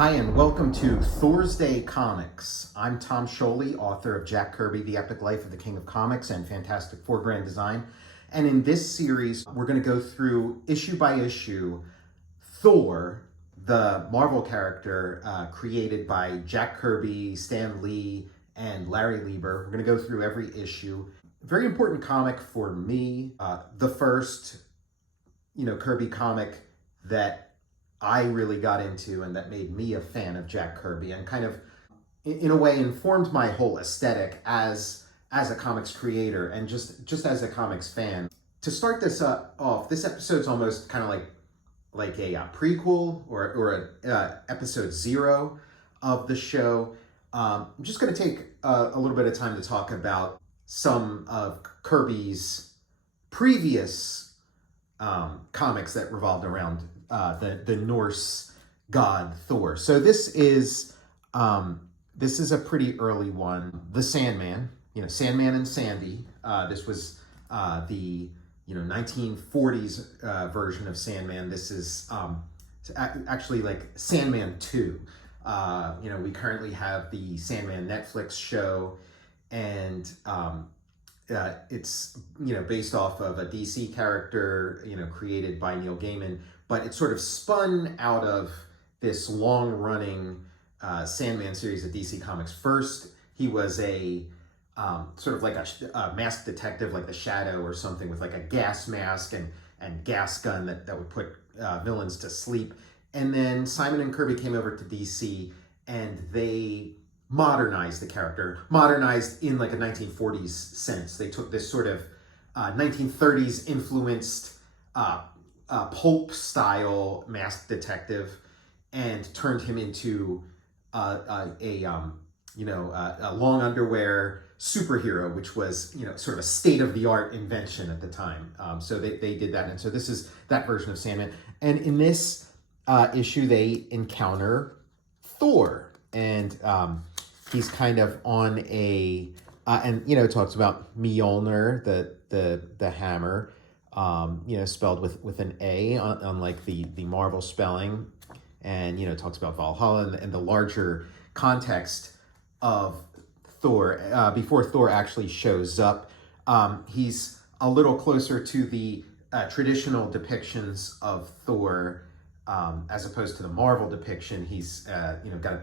Hi, and welcome to THORSday Comics. I'm Tom Scioli, author of Jack Kirby, The Epic Life of the King of Comics, and Fantastic Four Grand Design. And in this series, we're going to go through issue by issue Thor, the Marvel character created by Jack Kirby, Stan Lee, and Larry Lieber. We're going to go through every issue. Very important comic for me. The first, Kirby comic that I really got into and that made me a fan of Jack Kirby and kind of, in a way, informed my whole aesthetic as a comics creator and just as a comics fan. To start this off, this episode's almost kind of like a prequel or a episode 0 of the show. I'm just going to take a little bit of time to talk about some of Kirby's previous comics that revolved around the Norse god Thor. So this is a pretty early one. The Sandman, Sandman and Sandy. This was the 1940s version of Sandman. This is actually like Sandman 2. We currently have the Sandman Netflix show, and it's based off of a DC character created by Neil Gaiman, but it sort of spun out of this long-running Sandman series of DC Comics. First, he was a sort of like a masked detective, like the Shadow or something, with like a gas mask and gas gun that would put villains to sleep. And then Simon and Kirby came over to DC, and they modernized the character, modernized in like a 1940s sense. They took this sort of 1930s influenced pulp style masked detective and turned him into a long underwear superhero, which was sort of a state-of-the-art invention at the time. So they did that, and so this is that version of Sandman. And in this issue, they encounter Thor, and he's kind of on a it talks about Mjolnir, the hammer, spelled with an A on like the Marvel spelling, and talks about Valhalla and the larger context of Thor. Before Thor actually shows up, he's a little closer to the traditional depictions of Thor as opposed to the Marvel depiction. He's got a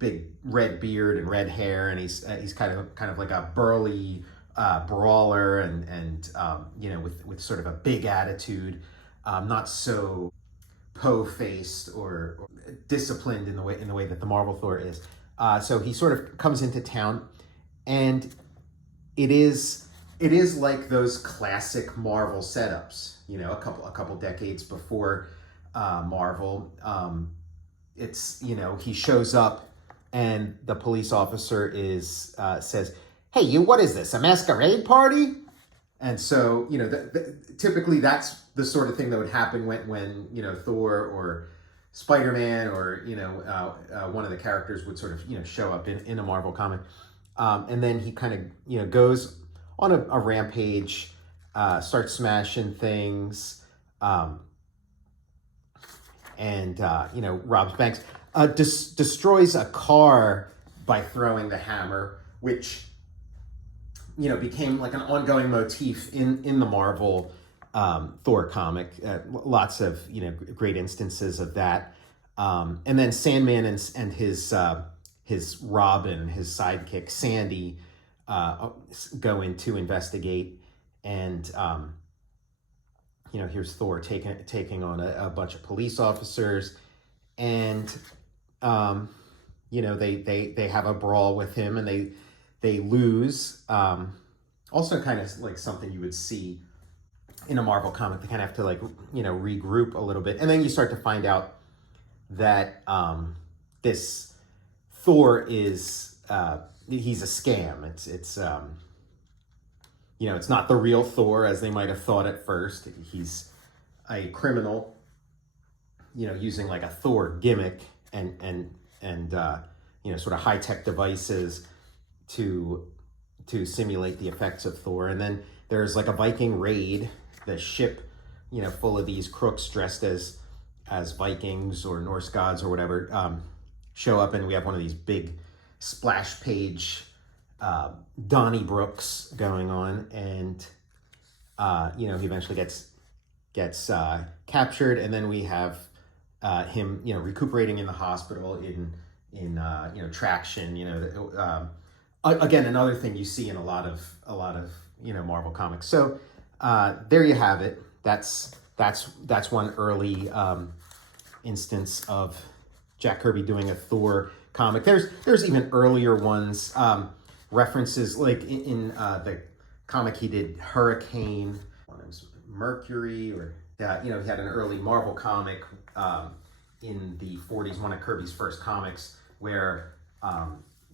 big red beard and red hair, and he's kind of like a burly brawler and with sort of a big attitude, not so po-faced or disciplined in the way that the Marvel Thor is. So he sort of comes into town, and it is like those classic Marvel setups. A couple decades before Marvel. It's he shows up, and the police officer says, "Hey, you! What is this? A masquerade party?" And so typically that's the sort of thing that would happen when Thor or Spider-Man or one of the characters would sort of show up in a Marvel comic, and then he kind of goes on a rampage, starts smashing things, and robs banks, destroys a car by throwing the hammer, which became like an ongoing motif in the Marvel Thor comic. Lots of great instances of that. And then Sandman and his Robin, his sidekick Sandy, go in to investigate, and here's Thor taking on a bunch of police officers, and they have a brawl with him, and they lose. Also kind of like something you would see in a Marvel comic. They kind of have to regroup a little bit. And then you start to find out that this Thor is, he's a scam. It's not the real Thor as they might have thought at first. He's a criminal, using like a Thor gimmick and sort of high-tech devices to simulate the effects of Thor. And then there's like a Viking raid, the ship, full of these crooks dressed as as Vikings or Norse gods or whatever show up, and we have one of these big splash page Donnybrooks going on, and he eventually gets captured, and then we have him recuperating in the hospital in traction. Again, another thing you see in a lot of Marvel comics. So there you have it. That's one early instance of Jack Kirby doing a Thor comic. There's even earlier ones, references like in the comic he did Hurricane, Mercury, or he had an early Marvel comic in the 40s, one of Kirby's first comics, where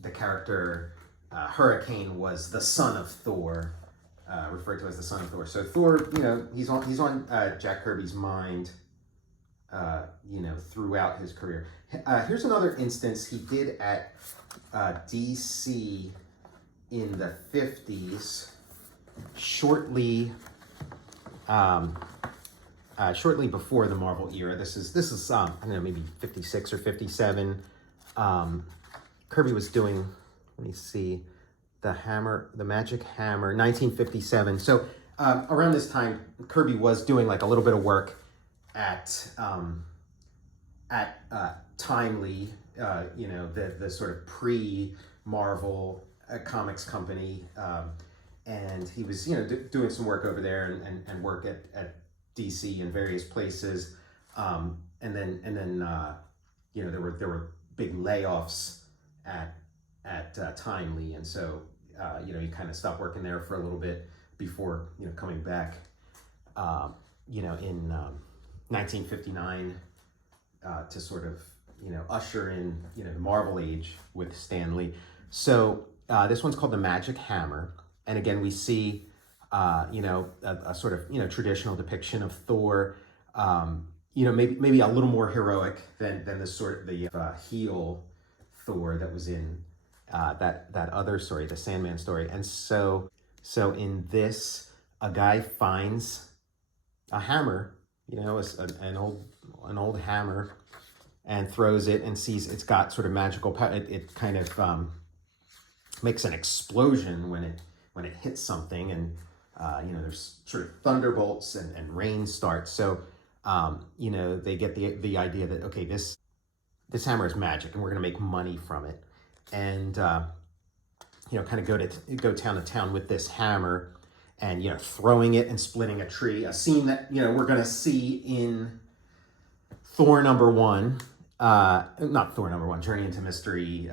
the character Hurricane was the son of Thor, referred to as the son of Thor. So Thor, he's on Jack Kirby's mind, throughout his career. Here's another instance he did at DC in the 50s, shortly before the Marvel era. This is I don't know, maybe 56 or 57. Kirby was doing, let me see, the Magic Hammer, 1957. So around this time, Kirby was doing like a little bit of work at Timely, the sort of pre-Marvel comics company, and he was doing some work over there and work at DC and various places, and then there were big layoffs at Timely, and so he kind of stopped working there for a little bit before coming back in 1959 to sort of usher in the Marvel age with Stan Lee. So this one's called the Magic Hammer, and again we see a sort of traditional depiction of Thor, maybe a little more heroic than the heel Thor that was in that other story, the Sandman story. And so in this, a guy finds a hammer, an old hammer, and throws it and sees it's got sort of magical power. It kind of makes an explosion when it hits something, and there's sort of thunderbolts and rain starts. So they get the idea that, okay, this hammer is magic and we're going to make money from it, and kind of go town to town with this hammer, and throwing it and splitting a tree, a scene that we're going to see in Thor #1, not Thor #1, Journey into Mystery,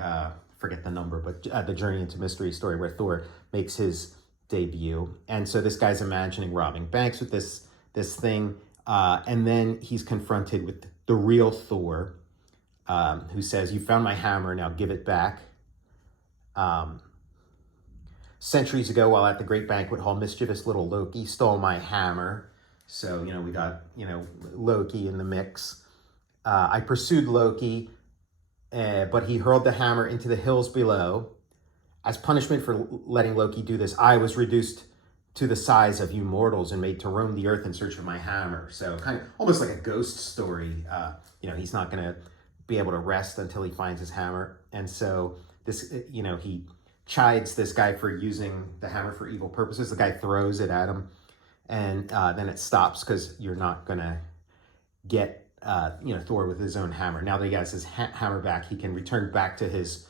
forget the number, but the Journey into Mystery story where Thor makes his debut. And so this guy's imagining robbing banks with this thing, and then he's confronted with the real Thor, who says, "You found my hammer, now give it back." Centuries ago, while at the great banquet hall, mischievous little Loki stole my hammer. So we got Loki in the mix. I pursued Loki, but he hurled the hammer into the hills below. As punishment for letting Loki do this, I was reduced to the size of you mortals and made to roam the earth in search of my hammer. So kind of almost like a ghost story. He's not going to be able to rest until he finds his hammer. And so this, he chides this guy for using the hammer for evil purposes. The guy throws it at him, and then it stops because you're not going to get Thor with his own hammer. Now that he has his hammer back, he can return back to his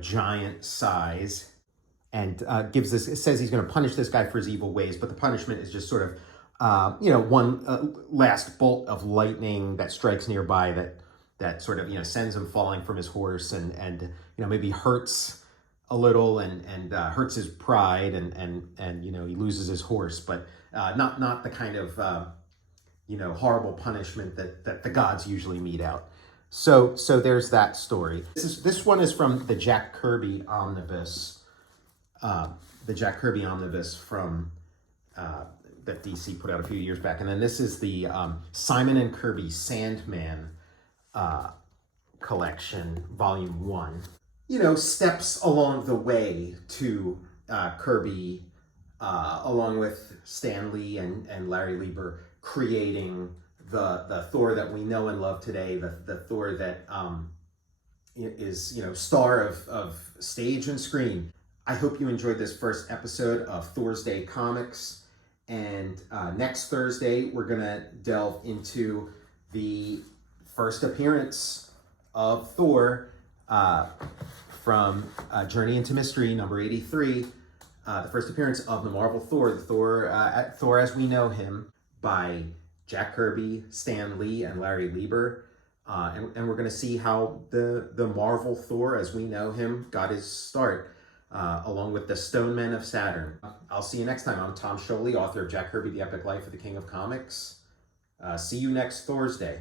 giant size, and it says he's going to punish this guy for his evil ways, but the punishment is just sort of one last bolt of lightning that strikes nearby that sort of sends him falling from his horse, and maybe hurts a little and hurts his pride, and he loses his horse, but not the kind of horrible punishment that the gods usually mete out. So there's that story. This one is from the Jack Kirby omnibus, from that DC put out a few years back, and then this is the Simon and Kirby Sandman collection, volume 1. Steps along the way to Kirby, along with Stan Lee and Larry Lieber, creating the Thor that we know and love today, the Thor that is, star of stage and screen. I hope you enjoyed this first episode of THORSday Comics, and next Thursday we're gonna delve into the first appearance of Thor from Journey into Mystery number 83, the first appearance of the Marvel Thor, Thor as we know him, by Jack Kirby, Stan Lee, and Larry Lieber. And we're going to see how the Marvel Thor, as we know him, got his start, along with the Stone Men of Saturn. I'll see you next time. I'm Tom Scioli, author of Jack Kirby, The Epic Life of the King of Comics. See you next THORSday.